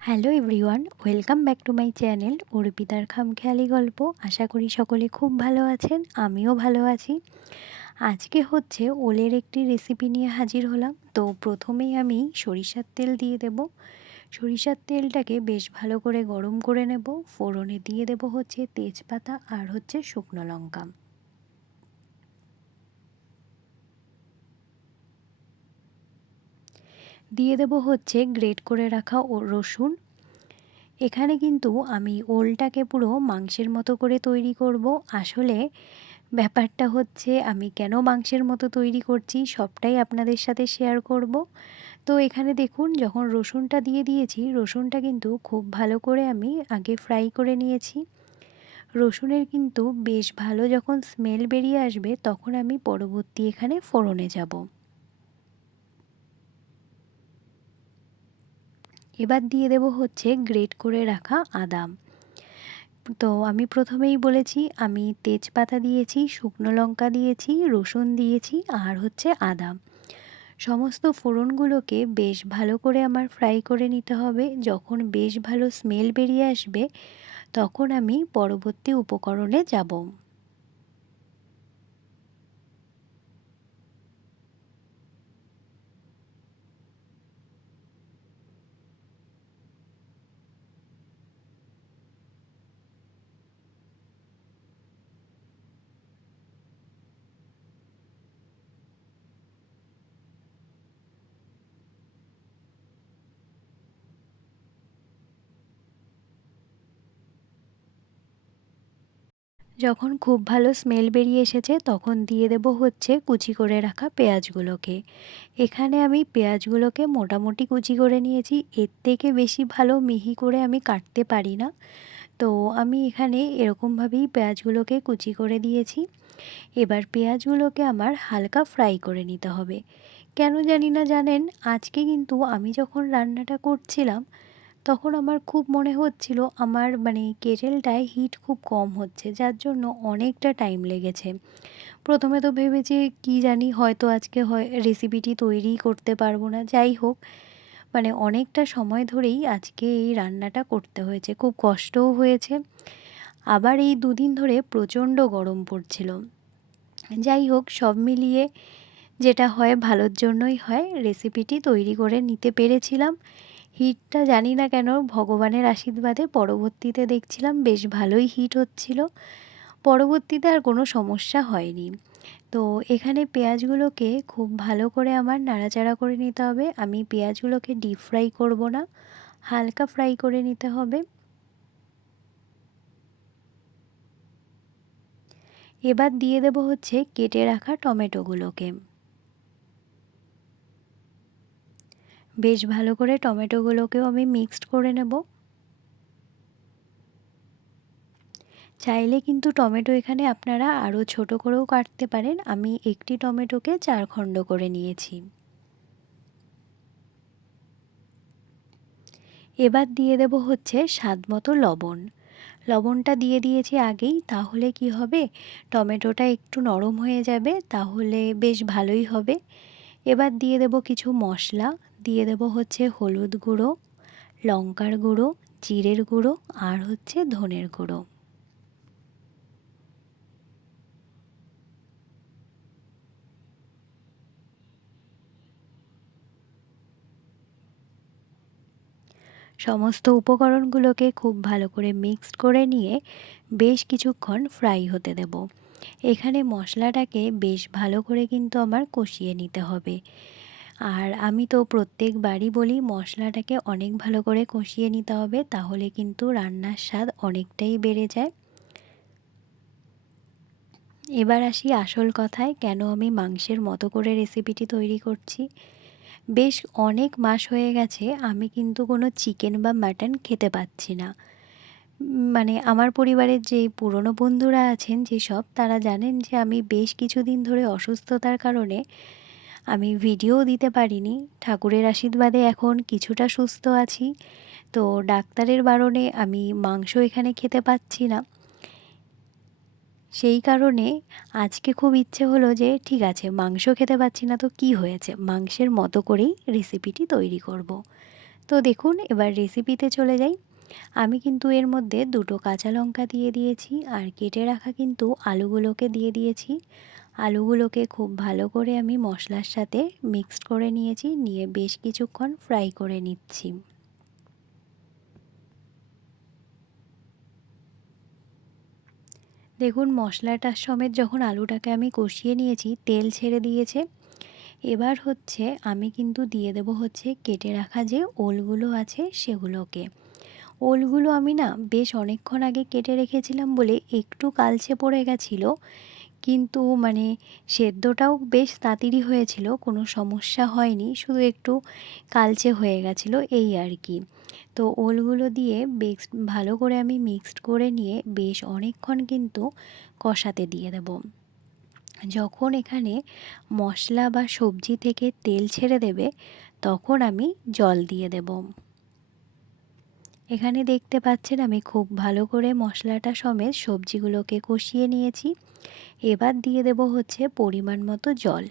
Hello everyone welcome back to my channel অর্পিতার খামখেয়ালি গল্প আশা করি সকলে খুব ভালো আছেন, আমিও ভালো আছি। আজকে হচ্ছে ওলের একটি রেসিপি নিয়ে হাজির হলাম। তো প্রথমেই আমি সরিষার তেল দিয়ে দেব। সরিষার তেলটাকে বেশ ভালো করে গরম করে নেব। ফোড়নে দিয়ে দেব হচ্ছে তেজপাতা আর হচ্ছে শুকনো লঙ্কা। দিয়ে দেব হচ্ছে গ্রেট করে রাখা ও রসুন। এখানে কিন্তু আমি ওলটাকে পুরো মাংসের মতো করে তৈরি করব। আসলে ব্যাপারটা হচ্ছে আমি কেন মাংসের মতো তৈরি করছি সবটাই আপনাদের সাথে শেয়ার করব। তো এখানে দেখুন, যখন রসুনটা দিয়ে দিয়েছি, রসুনটা কিন্তু খুব ভালো করে আমি আগে ফ্রাই করে নিয়েছি। রসুনের কিন্তু বেশ ভালো যখন স্মেল বেরিয়ে আসবে, তখন আমি পরবর্তী এখানে ফোড়নে যাব। এবার দিয়ে দেব হচ্ছে গ্রেট করে রাখা আদাম। তো আমি প্রথমেই বলেছি, আমি তেজপাতা দিয়েছি, শুকনো লঙ্কা দিয়েছি, রসুন দিয়েছি আর হচ্ছে আদা সমস্ত ফোড়নগুলোকে বেশ ভালো করে আমার ফ্রাই করে নিতে হবে। যখন বেশ ভালো স্মেল বেরিয়ে আসবে, তখন আমি পরবর্তী উপকরণে যাব। যখন খুব ভালো স্মেল বেরিয়ে এসেছে, তখন দিয়ে দেব হচ্ছে কুচি করে রাখা পেঁয়াজগুলোকে। এখানে আমি পেঁয়াজগুলোকে মোটামুটি কুচি করে নিয়েছি। এর থেকে বেশি ভালো মিহি করে আমি কাটতে পারি না। তো আমি এখানে এরকমভাবেই পেঁয়াজগুলোকে কুচি করে দিয়েছি। এবার পেঁয়াজগুলোকে আমার হালকা ফ্রাই করে নিতে হবে। কেন জানি না জানেন, আজকে কিন্তু আমি যখন রান্নাটা করছিলাম তখন আমার খুব মনে হচ্ছিল আমার মানে কেটেলটায় হিট খুব কম হচ্ছে, যার জন্য অনেকটা টাইম লেগেছে। প্রথমে তো ভেবেছি কি জানি হয়তো আজকে হয় রেসিপিটি তৈরি করতে পারব না, যাই হোক। মানে অনেকটা সময় ধরেই আজকে এই রান্নাটা করতে হয়েছে, খুব কষ্টও হয়েছে। আবার এই দুদিন ধরে প্রচণ্ড গরম পড়ছিল। যাই হোক, সব মিলিয়ে যেটা হয় ভালোর জন্যই হয় রেসিপিটি তৈরি করে নিতে পেরেছিলাম। হিটটা জানি না কেন, ভগবানের আশীর্বাদে পরবর্তীতে দেখছিলাম বেশ ভালোই হিট হচ্ছিল। পরবর্তীতে আর কোনো সমস্যা হয়নি। তো এখানে পেঁয়াজগুলোকে খুব ভালো করে আমার নাড়াচাড়া করে নিতে হবে। আমি পেঁয়াজগুলোকে ডিপ ফ্রাই করব না, হালকা ফ্রাই করে নিতে হবে। এবার দিয়ে দেব হচ্ছে কেটে রাখা টমেটোগুলোকে। বেশ ভালো করে টমেটোগুলোকেও আমি মিক্সড করে নেব। চাইলে কিন্তু টমেটো এখানে আপনারা আরও ছোট করেও কাটতে পারেন। আমি একটি টমেটোকে চার খণ্ড করে নিয়েছি। এবার দিয়ে দেব হচ্ছে স্বাদ মতো লবণ। লবণটা দিয়ে দিয়েছি আগেই, তাহলে কি হবে? টমেটোটা একটু নরম হয়ে যাবে, তাহলে বেশ ভালোই হবে। এবার দিয়ে দেব কিছু মশলা। দিয়ে দেব হচ্ছে হলুদ গুঁড়ো, লঙ্কার গুঁড়ো, জিরের গুঁড়ো আর হচ্ছে ধনের গুঁড়ো। সমস্ত উপকরণগুলোকে খুব ভালো করে মিক্সড করে নিয়ে বেশ কিছুক্ষণ ফ্রাই হতে দেব। এখানে মশলাটাকে বেশ ভালো করে কিন্তু আমার কষিয়ে নিতে হবে। আর আমি তো প্রত্যেকবারই বলি মশলাটাকে অনেক ভালো করে কষিয়ে নিতে হবে, তাহলে কিন্তু রান্নার স্বাদ অনেকটাই বেড়ে যায়। এবার আসি আসল কথায়, কেন আমি মাংসের মতো করে রেসিপিটি তৈরি করছি। বেশ অনেক মাস হয়ে গেছে, আমি কিন্তু কোনো চিকেন বা মাটন খেতে পাচ্ছি না। মানে আমার পরিবারের যে পুরনো বন্ধুরা আছেন যেসব, তারা জানেন যে আমি বেশ কিছুদিন ধরে অসুস্থতার কারণে আমি ভিডিও দিতে পারিনি। ঠাকুরের আশীর্বাদে এখন কিছুটা সুস্থ আছি। তো ডাক্তারের বারণে আমি মাংস এখানে খেতে পাচ্ছি না। সেই কারণে আজকে খুব ইচ্ছে হলো যে, ঠিক আছে, মাংস খেতে পাচ্ছি না তো কি হয়েছে? মাংসের মতো করেই রেসিপিটি তৈরি করব। তো দেখুন, এবার রেসিপিতে চলে যাই। আমি কিন্তু এর মধ্যে দুটো কাঁচা লঙ্কা দিয়ে দিয়েছি আর কেটে রাখা কিন্তু আলুগুলোকে দিয়ে দিয়েছি। আলুগুলোকে খুব ভালো করে আমি মশলার সাথে মিক্সড করে নিয়েছি, নিয়ে বেশ কিছুক্ষণ ফ্রাই করে নিচ্ছি। দেখুন মশলাটার সমেত যখন আলুটাকে আমি কষিয়ে নিয়েছি, তেল ছেড়ে দিয়েছে, এবার হচ্ছে আমি কিন্তু দিয়ে দেব হচ্ছে কেটে রাখা যে ওলগুলো আছে সেগুলোকে। ওলগুলো আমি না বেশ অনেকক্ষণ আগে কেটে রেখেছিলাম বলে একটু কালচে পড়ে গেছিল কিন্তু মানে সেদ্ধটাও বেশ তাড়াতাড়ি হয়েছিল, কোনো সমস্যা হয়নি, শুধু একটু কালচে হয়ে গেছিল এই আর কি। তো ওলগুলো দিয়ে বেশ ভালো করে আমি মিক্সড করে নিয়ে বেশ অনেকক্ষণ কিন্তু কষাতে দিয়ে দেব। যখন এখানে মশলা বা সবজি থেকে তেল ছেড়ে দেবে, তখন আমি জল দিয়ে দেব। এখানে দেখতে পাচ্ছেন আমি খুব ভালো করে মশলাটা সমেত সবজিগুলোকে কষিয়ে নিয়েছি। এবার দিয়ে দেব হচ্ছে পরিমাণ মতো জল।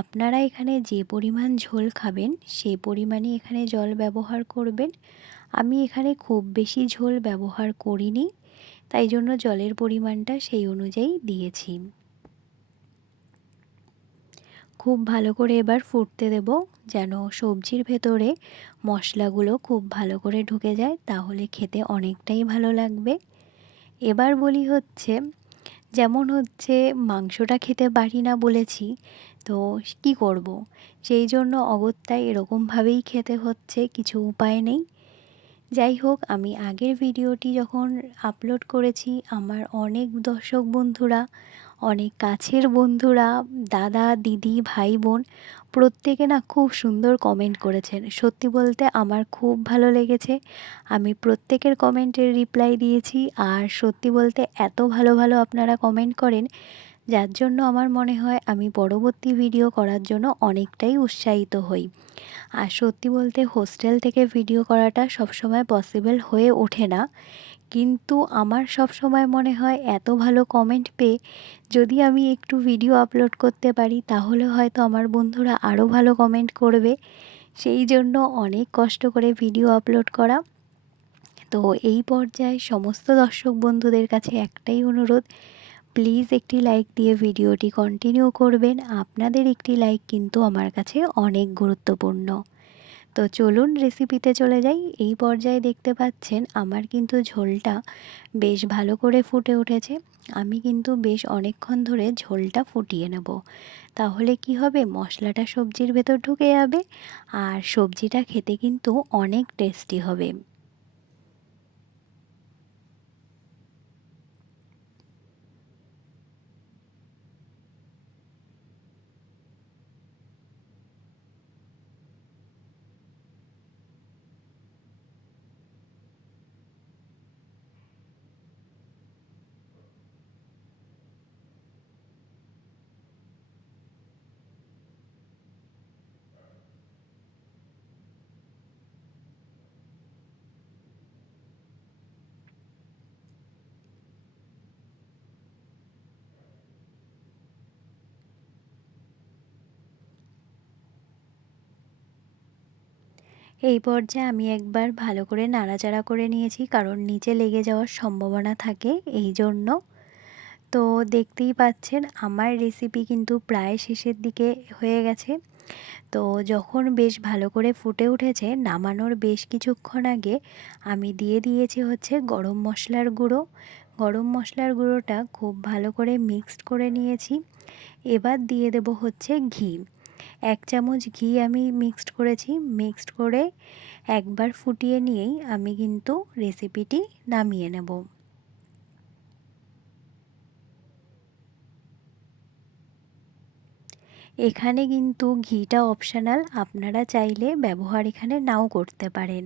আপনারা এখানে যে পরিমাণ ঝোল খাবেন সেই পরিমাণই এখানে জল ব্যবহার করবেন। আমি এখানে খুব বেশি ঝোল ব্যবহার করিনি, তাই জন্য জলের পরিমাণটা সেই অনুযায়ী দিয়েছি। খুব ভালো করে এবার ফুটতে দেব যেন সবজির ভেতরে মশলাগুলো খুব ভালো করে ঢুকে যায়, তাহলে খেতে অনেকটাই ভালো লাগবে এবার বলি হচ্ছে, যেমন হচ্ছে মাংসটা খেতে পারি না বলেছি, তো কি করব। সেই জন্য অগত্যায় এরকমভাবেই খেতে হচ্ছে, কিছু উপায় নেই যাই হোক, আমি আগের ভিডিওটি যখন আপলোড করেছি, আমার অনেক দর্শক বন্ধুরা অনেক কাছের বন্ধুরা, দাদা, দিদি, ভাই, বোন প্রত্যেকে না খুব সুন্দর কমেন্ট করেছেন। সত্যি বলতে আমার খুব ভালো লেগেছে। আমি প্রত্যেকের কমেন্টের রিপ্লাই দিয়েছি। আর সত্যি বলতে এত ভালো ভালো আপনারা কমেন্ট করেন যার জন্য আমার মনে হয় আমি পরবর্তী ভিডিও করার জন্য অনেকটাই উৎসাহিত হই। আর সত্যি বলতে হোস্টেল থেকে ভিডিও করাটা সবসময় পসিবল হয়ে ওঠে না। কিন্তু আমার সব সময় মনে হয় এত ভালো কমেন্ট পেয়ে যদি আমি একটু ভিডিও আপলোড করতে পারি, তাহলে হয়তো আমার বন্ধুরা আরও ভালো কমেন্ট করবে। সেই জন্য অনেক কষ্ট করে ভিডিও আপলোড করা। তো এই পর্যায়ে সমস্ত দর্শক বন্ধুদের কাছে একটাই অনুরোধ প্লিজ একটি লাইক দিয়ে ভিডিওটি কন্টিনিউ করবেন। আপনাদের একটি লাইক কিন্তু আমার কাছে অনেক গুরুত্বপূর্ণ। তো চলুন রেসিপিতে চলে যাই। এই পর্যায়ে দেখতে পাচ্ছেন আমার কিন্তু ঝোলটা বেশ ভালো করে ফুটে উঠেছে। আমি কিন্তু বেশ অনেকক্ষণ ধরে ঝোলটা ফুটিয়ে নেব। তাহলে কি হবে? মশলাটা সবজির ভেতর ঢুকে যাবে। আর সবজিটা খেতে কিন্তু অনেক টেস্টি হবে। এই পর্যায়ে আমি একবার ভালো করে নাড়াচাড়া করে নিয়েছি, কারণ নিচে লেগে যাওয়ার সম্ভাবনা থাকে এই জন্য তো দেখতেই পাচ্ছেন, আমার রেসিপি কিন্তু প্রায় শেষের দিকে হয়ে গেছে। তো যখন বেশ ভালো করে ফুটে উঠেছে, নামানোর বেশ কিছুক্ষণ আগে আমি দিয়ে দিয়েছি হচ্ছে গরম মশলার গুঁড়ো। গরম মশলার গুঁড়োটা খুব ভালো করে মিক্সড করে নিয়েছি। এবার দিয়ে দেব হচ্ছে ঘি। এক চামচ ঘি আমি মিক্সড করেছি। মিক্সড করে একবার ফুটিয়ে নিয়েই আমি কিন্তু রেসিপিটি নামিয়ে নেব। এখানে কিন্তু ঘিটা অপশানাল আপনারা চাইলে ব্যবহার এখানে নাও করতে পারেন।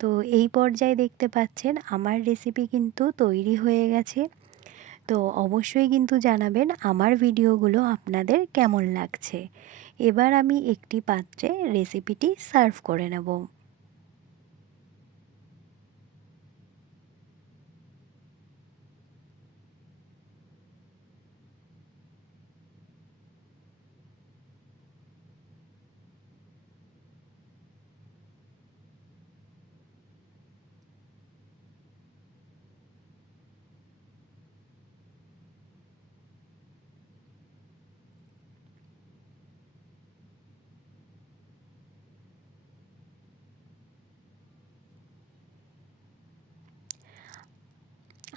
তো এই পর্যায়ে দেখতে পাচ্ছেন আমার রেসিপি কিন্তু তৈরি হয়ে গেছে। তো অবশ্যই কিন্তু জানাবেন আমার ভিডিওগুলো আপনাদের কেমন লাগছে। এবার আমি একটি পাত্রে রেসিপিটি সার্ভ করে নেব।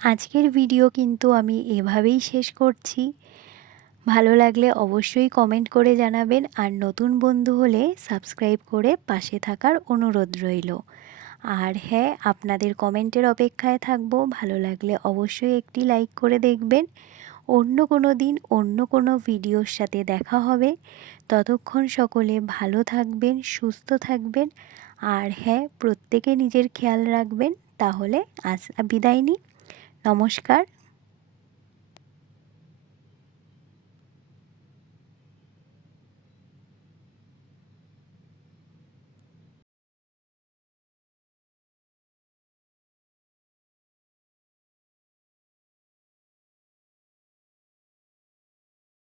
আজকের ভিডিও কিন্তু আমি এভাবেই শেষ করছি। ভালো লাগলে অবশ্যই কমেন্ট করে জানাবেন আর নতুন বন্ধু হলে সাবস্ক্রাইব করে পাশে থাকার অনুরোধ রইল। আর হ্যাঁ আপনাদের কমেন্টের অপেক্ষায় থাকব। ভালো লাগলে অবশ্যই একটি লাইক করে দেখবেন। অন্য কোনো দিন অন্য কোনো ভিডিওর সাথে দেখা হবে। ততক্ষণ সকলে ভালো থাকবেন, সুস্থ থাকবেন। আর হ্যাঁ প্রত্যেকে নিজের খেয়াল রাখবেন। তাহলে আজ বিদায় নিই। নমস্কার।